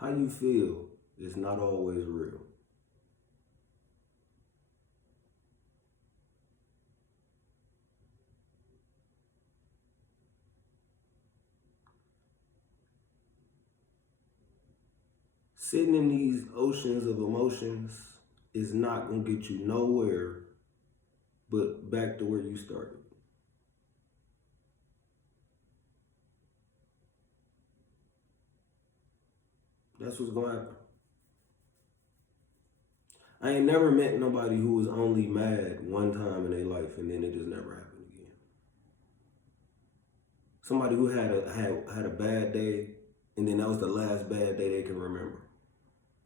How you feel is not always real. Sitting in these oceans of emotions is not going to get you nowhere but back to where you started. That's what's going to happen. I ain't never met nobody who was only mad one time in their life and then it just never happened again. Somebody who had a bad day and then that was the last bad day they can remember.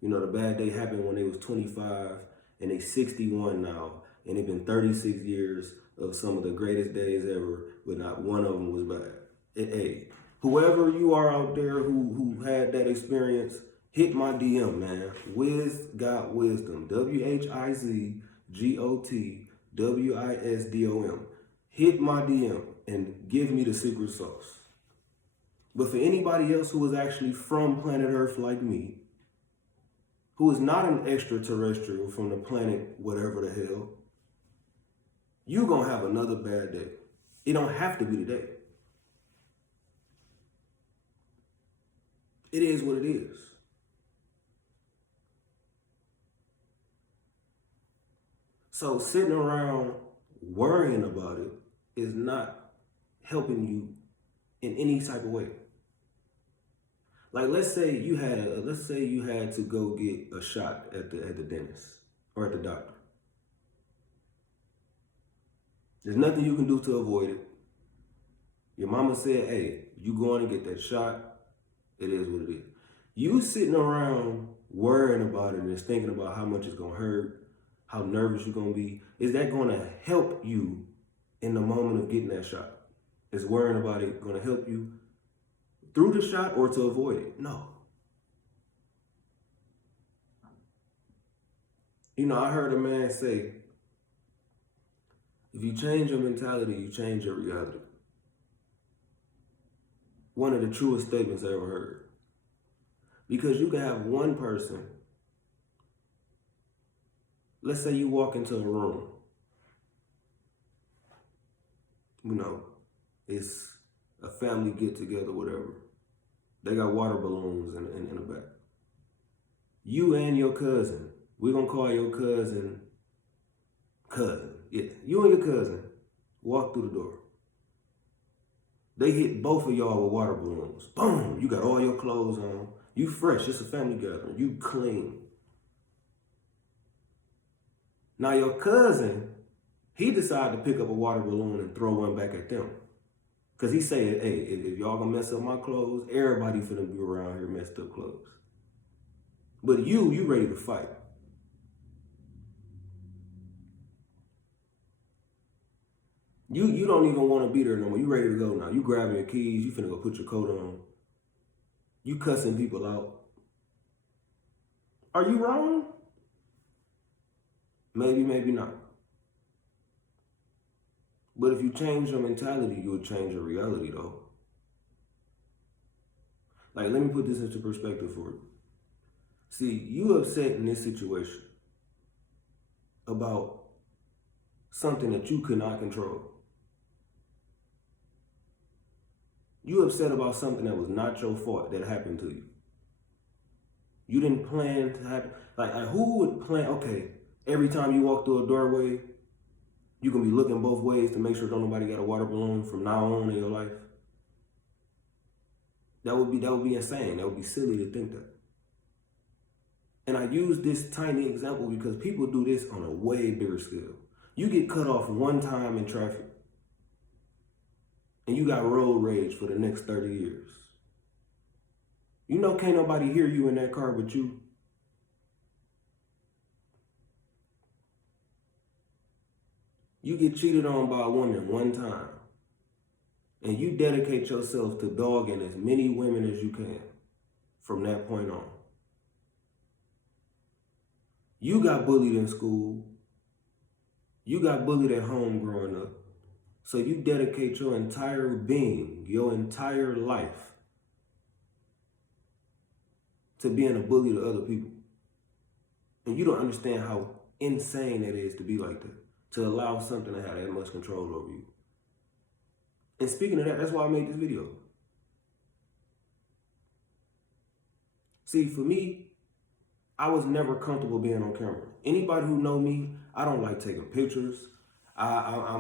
You know, the bad day happened when they was 25 and they 61 now, and it's been 36 years of some of the greatest days ever, but not one of them was bad. Hey, whoever you are out there who had that experience, hit my DM, man. Wiz got wisdom. WHIZGOTWISDOM. Hit my DM and give me the secret sauce. But for anybody else who is actually from planet Earth like me, who is not an extraterrestrial from the planet whatever the hell, you gonna have another bad day. It don't have to be today. It is what it is. So sitting around worrying about it is not helping you in any type of way. Like let's say you had to go get a shot at the dentist or at the doctor. There's nothing you can do to avoid it. Your mama said, hey, you going to get that shot, it is what it is. You sitting around worrying about it and just thinking about how much it's gonna hurt, how nervous you're gonna be, is that gonna help you in the moment of getting that shot? Is worrying about it gonna help you through the shot or to avoid it? No. You know, I heard a man say, if you change your mentality, you change your reality. One of the truest statements I ever heard. Because you can have one person, let's say you walk into a room, you know, it's a family get together, whatever. They got water balloons in the back. You and your cousin, we're gonna call your cousin. Yeah, you and your cousin walk through the door. They hit both of y'all with water balloons. Boom, you got all your clothes on. You fresh, it's a family gathering. You clean. Now your cousin, he decided to pick up a water balloon and throw one back at them. Because he said, hey, if y'all gonna mess up my clothes, everybody finna be around here messed up clothes. But you ready to fight. You don't even want to be there no more. You ready to go now. You grabbing your keys, you finna go put your coat on. You cussing people out. Are you wrong? Maybe, maybe not. But if you change your mentality, you'll change your reality though. Like, let me put this into perspective for you. See, you upset in this situation about something that you could not control. You upset about something that was not your fault that happened to you. You didn't plan to happen. Like who would plan, okay, every time you walk through a doorway, you can be looking both ways to make sure don't nobody got a water balloon from now on in your life? That would be insane. That would be silly to think that. And I use this tiny example because people do this on a way bigger scale. You get cut off one time in traffic and you got road rage for the next 30 years. You know can't nobody hear you in that car but you. You get cheated on by a woman one time and you dedicate yourself to dogging as many women as you can from that point on. You got bullied in school. You got bullied at home growing up. So you dedicate your entire being, your entire life to being a bully to other people. And you don't understand how insane it is to be like that, to allow something to have that much control over you. And speaking of that, that's why I made this video. See, for me, I was never comfortable being on camera. Anybody who know me, I don't like taking pictures. I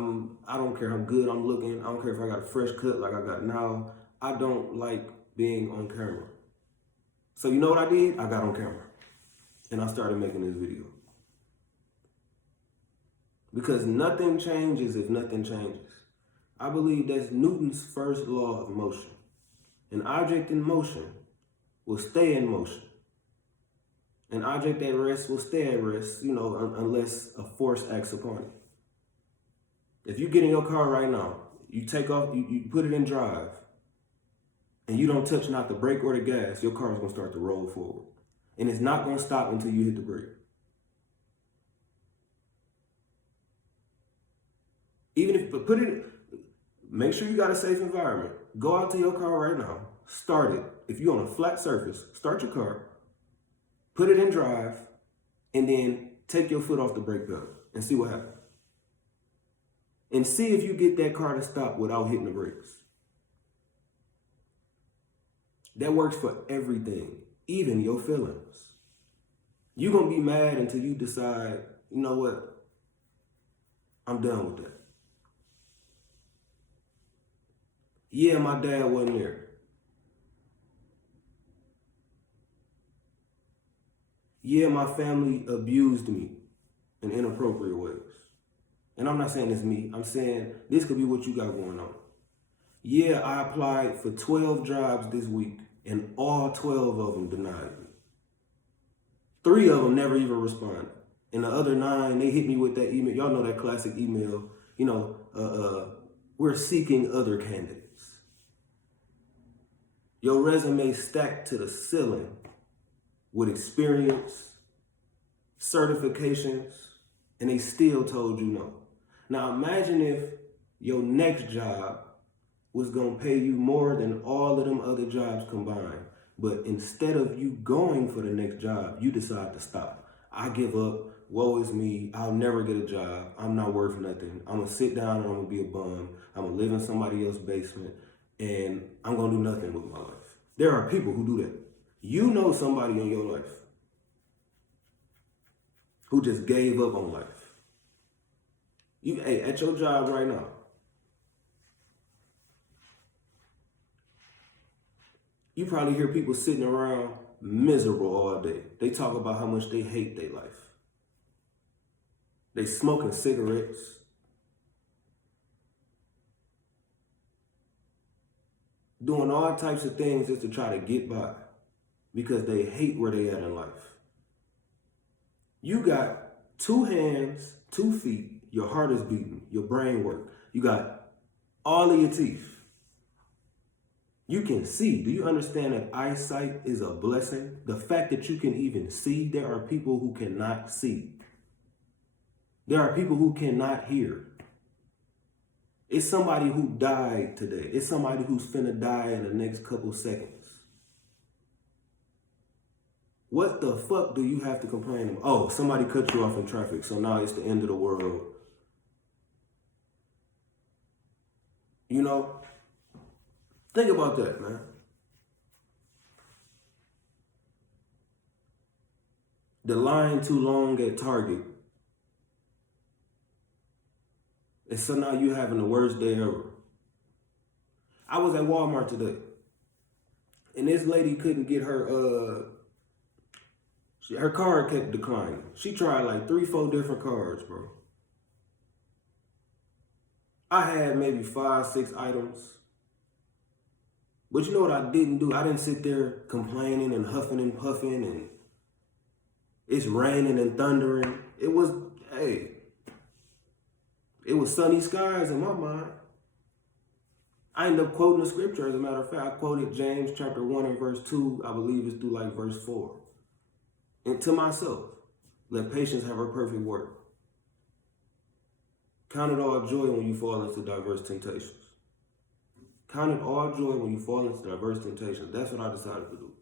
don't care how good I'm looking. I don't care if I got a fresh cut like I got now. I don't like being on camera. So you know what I did? I got on camera and I started making this video. Because nothing changes if nothing changes. I believe that's Newton's first law of motion. An object in motion will stay in motion. An object at rest will stay at rest, unless a force acts upon it. If you get in your car right now, you take off, you put it in drive, and you don't touch not the brake or the gas, your car is going to start to roll forward. And it's not going to stop until you hit the brake. Even if, make sure you got a safe environment. Go out to your car right now, start it. If you're on a flat surface, start your car, put it in drive, and then take your foot off the brake pedal and see what happens. And see if you get that car to stop without hitting the brakes. That works for everything, even your feelings. You're going to be mad until you decide, you know what, I'm done with that. Yeah, my dad wasn't there. Yeah, my family abused me in inappropriate ways. And I'm not saying it's me. I'm saying this could be what you got going on. Yeah, I applied for 12 jobs this week, and all 12 of them denied me. 3 of them never even responded. And the other 9, they hit me with that email. Y'all know that classic email, we're seeking other candidates. Your resume stacked to the ceiling with experience, certifications, and they still told you no. Now imagine if your next job was gonna pay you more than all of them other jobs combined, but instead of you going for the next job, you decide to stop. I give up, woe is me, I'll never get a job, I'm not worth nothing, I'm gonna sit down and I'm gonna be a bum, I'm gonna live in somebody else's basement, and I'm gonna do nothing with my life. There are people who do that. You know somebody in your life who just gave up on life. At your job right now, you probably hear people sitting around miserable all day. They talk about how much they hate their life. They smoking cigarettes. Doing all types of things just to try to get by because they hate where they at in life. You got 2 hands, 2 feet, your heart is beating, your brain work. You got all of your teeth. You can see. Do you understand that eyesight is a blessing? The fact that you can even see, there are people who cannot see. There are people who cannot hear. It's somebody who died today. It's somebody who's finna die in the next couple seconds. What the fuck do you have to complain about? Oh, somebody cut you off in traffic, so now it's the end of the world. Think about that, man. The line too long at Target. And so now you having the worst day ever. I was at Walmart today. And this lady couldn't get her card kept declining. She tried like 3-4 different cards, bro. I had maybe 5-6 items. But you know what I didn't do? I didn't sit there complaining and huffing and puffing and it's raining and thundering. It was sunny skies in my mind. I ended up quoting the scripture. As a matter of fact, I quoted James chapter 1 and verse 2. I believe it's through like verse 4. And to myself, let patience have her perfect work. Count it all joy when you fall into diverse temptations. Count it all joy when you fall into diverse temptations. That's what I decided to do.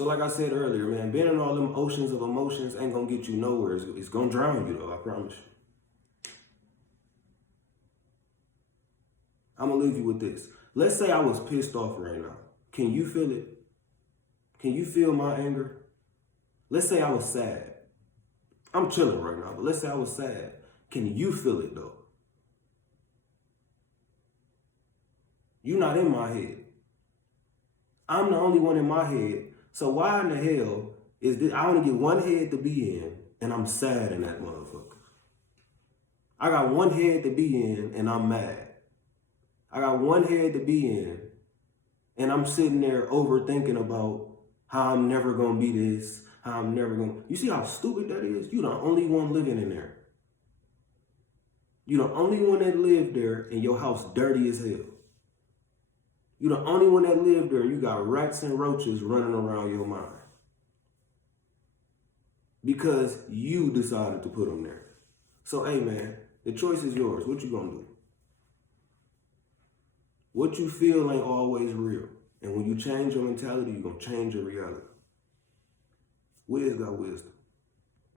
So like I said earlier, man, being in all them oceans of emotions ain't gonna get you nowhere. It's gonna drown you though, I promise you. I'm gonna leave you with this. Let's say I was pissed off right now. Can you feel it? Can you feel my anger? Let's say I was sad. I'm chilling right now, but let's say I was sad. Can you feel it though? You're not in my head. I'm the only one in my head. So why in the hell is this? I only get one head to be in, and I'm sad in that motherfucker. I got one head to be in, and I'm mad. I got one head to be in, and I'm sitting there overthinking about how I'm never gonna be this, how I'm never gonna. You see how stupid that is? You're the only one living in there. You're the only one that lived there, and your house dirty as hell. You're the only one that lived there. You got rats and roaches running around your mind. Because you decided to put them there. So, hey, man, the choice is yours. What you gonna do? What you feel ain't always real. And when you change your mentality, you're gonna change your reality. Wiz got wisdom.